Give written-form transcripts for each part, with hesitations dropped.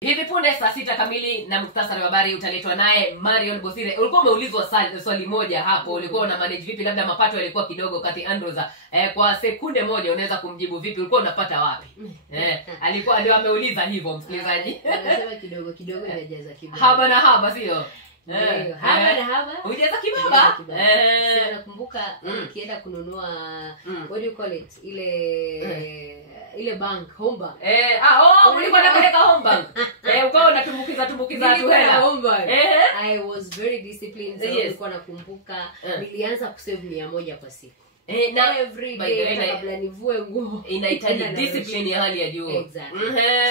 Hivi punde saa 6 kamili na muktasari wa habari utaletwa naye Marion Bosire. Ulikuwa umeulizwa swali moja hapo, ulikuwa una manage vipi labda mapato yalikuwa kidogo kati Andrews. Kwa sekunde moja unaweza kumjibu vipi, ulikuwa unapata wapi? Alikuwa ndio ameuliza hivyo msikilizaji. Anasema kidogo kidogo inajaza kidogo. Haba na haba sio? Haba na haba. Ujaza kibaba. Sasa nakumbuka nikienda kununua what do you call it? Ile bank, home bank. Ulikuwa unapeleka home bank. Ukawa unatumbukiza tu hela. I was very disciplined. So nilikuwa nakumbuka nilianza kusave 100 kwa siku. Na every day kabla nivue nguo inahitaji discipline ya hali ya juu. Exactly.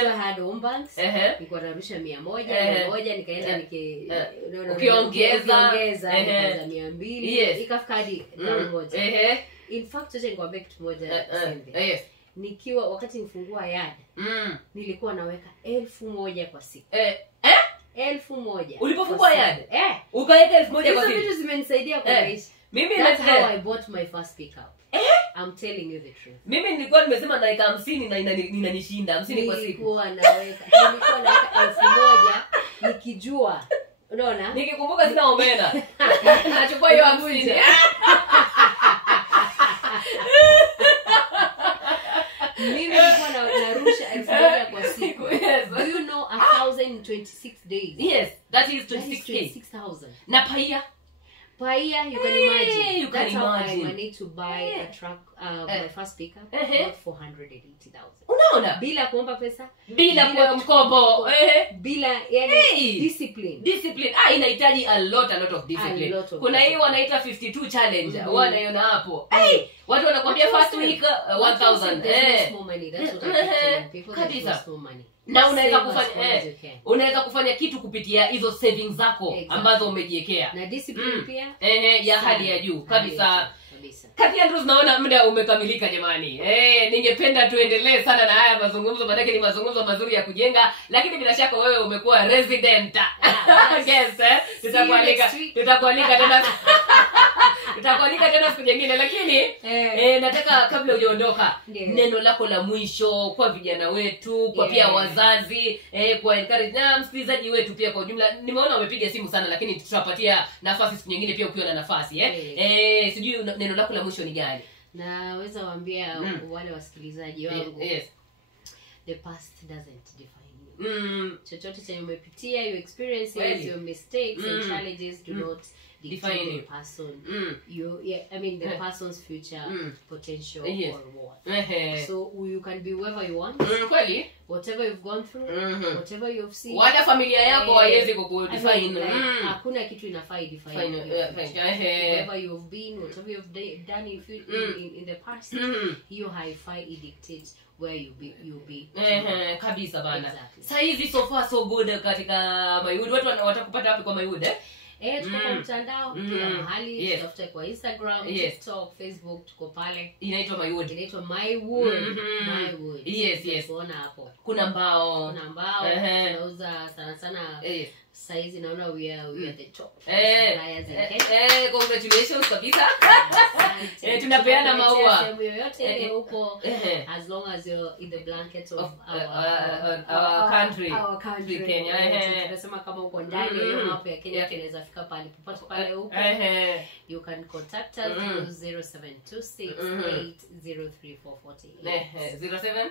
So I had home banks. Nilikuwa narusha 100 nikaenda ukiongeza 200 ikafika hadi 100. In fact nilikuwa kitu moja sende. Nikiwa wakati nifungua yard nilikuwa naweka 1000 kwa siku. 1000 ulipofungua yard ukaweka 1000 kwa siku. Hizo vitu zimenisaidia kwa maisha. That's how I bought my first pickup. I'm telling you the truth. Mimi nilikuwa nimesema naweka 50 na inanishinda 50 kwa siku. Nilikuwa naweka 1000 nikijua. Unaona? Nikikumbuka sina omena. Nachukua hiyo 50. Mimi nilikuwa narusha 1000 kwa siku. Do you know 1026 days? Yes, that is 26,000. Na paia Paia, you can imagine. That's how imagine. I managed to buy a truck, my first pickup, about 480,000. Unaona? Bila kuomba pesa, bila kwa mkopo, bila discipline. Discipline. Inahitaji a lot of discipline. Kuna hii wanaita 52 challenge. Wanaiona hapo. Watu wanakuambia first week 1000. There's no money. That's what I keep telling people. There's no money. Na unaweza kufanya kitu kupitia hizo savings zako ambazo umejiwekea. Na discipline pia ya hali ya juu kabisa. Kati Andrews, naona muda umekamilika jamani. Ningependa tuendelee sana na haya mazungumzo, maana ni mazungumzo mazuri ya kujenga, lakini bila shaka wewe umekuwa resident. Guest, tutakualika tena. Tutakualika tena siku nyingine, lakini nataka kabla hujaondoka neno lako la mwisho kwa vijana wetu, kwa pia wazazi, kwa encourage na msikilizaji wetu pia kwa ujumla. Nimeona umepiga simu sana, lakini tutapatia nafasi siku nyingine pia ukiwa na nafasi. Sijui neno lako la mwisho ni gani? Naweza waambia wale wasikilizaji wangu, the past doesn't define you. Chochote chenye umepitia, your experiences, your mistakes and challenges do not define the person. The person's future potential or what. So you can be whoever you want. Kweli? Whatever you've gone through, whatever you've seen. Wala familia yako haiwezi kukudefine. Hakuna kitu inafaa define. Whatever you've been, whatever you've done in the past, hiyo haifai dictate where you'll be. Kabisa bana. Sasa hizi so far so good katika Maywood. Watu watakupata wapi kwa Maywood? Tuko kwa mtandao kila mahali, tutafuta kwa Instagram, TikTok, Facebook, tuko pale. Inaitwa Maywood. Inaitwa Maywood. Yes. Unaona hapo. Kuna mbao. Tunauza sana. Saizi naona we are the top suppliers in Kenya. Congratulations kabisa. Tunapeana maua. Sehemu yoyote ile uko, as long as you're in the blanket of our country Kenya. Tunasema kama uko ndani ya hapo ya Kenya, inaweza fika pale popote pale huko. You can contact us through 0726803448.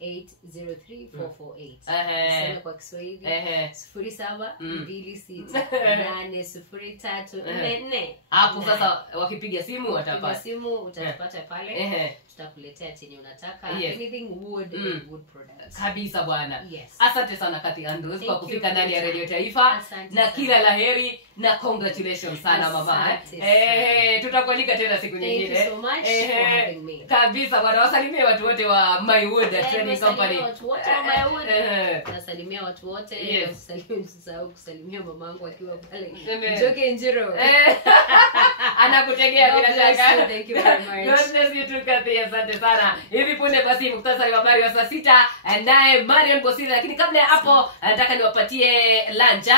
0726803448. Sema kwa Kiswahili 0726803444. Hapo sasa wakipiga simu watapata. Simu utapata pale. Tutakuletea chenye unataka. Anything wood products. Kabisa bwana. Asante sana Kati Andrews kwa kufika ndani ya Radio Taifa. Na kila laheri na congratulations sana mama. Tutakualika tena siku nyingine. Thank you so much for having me. Kabisa bwana, wasalimie watu wote wa Maywood Trading Company. Watu wote wa Maywood. Nasalimia watu wote. Kusalimia mamangu akiwa pale Njoke Njiro. Anakutegea bila shaka. Thank you very much. God bless you too Kathy, asante sana. Hivi punde basi muktasari wa habari wa saa 6 naye Marion Bosire, lakini kabla ya hapo nataka niwapatie lunch.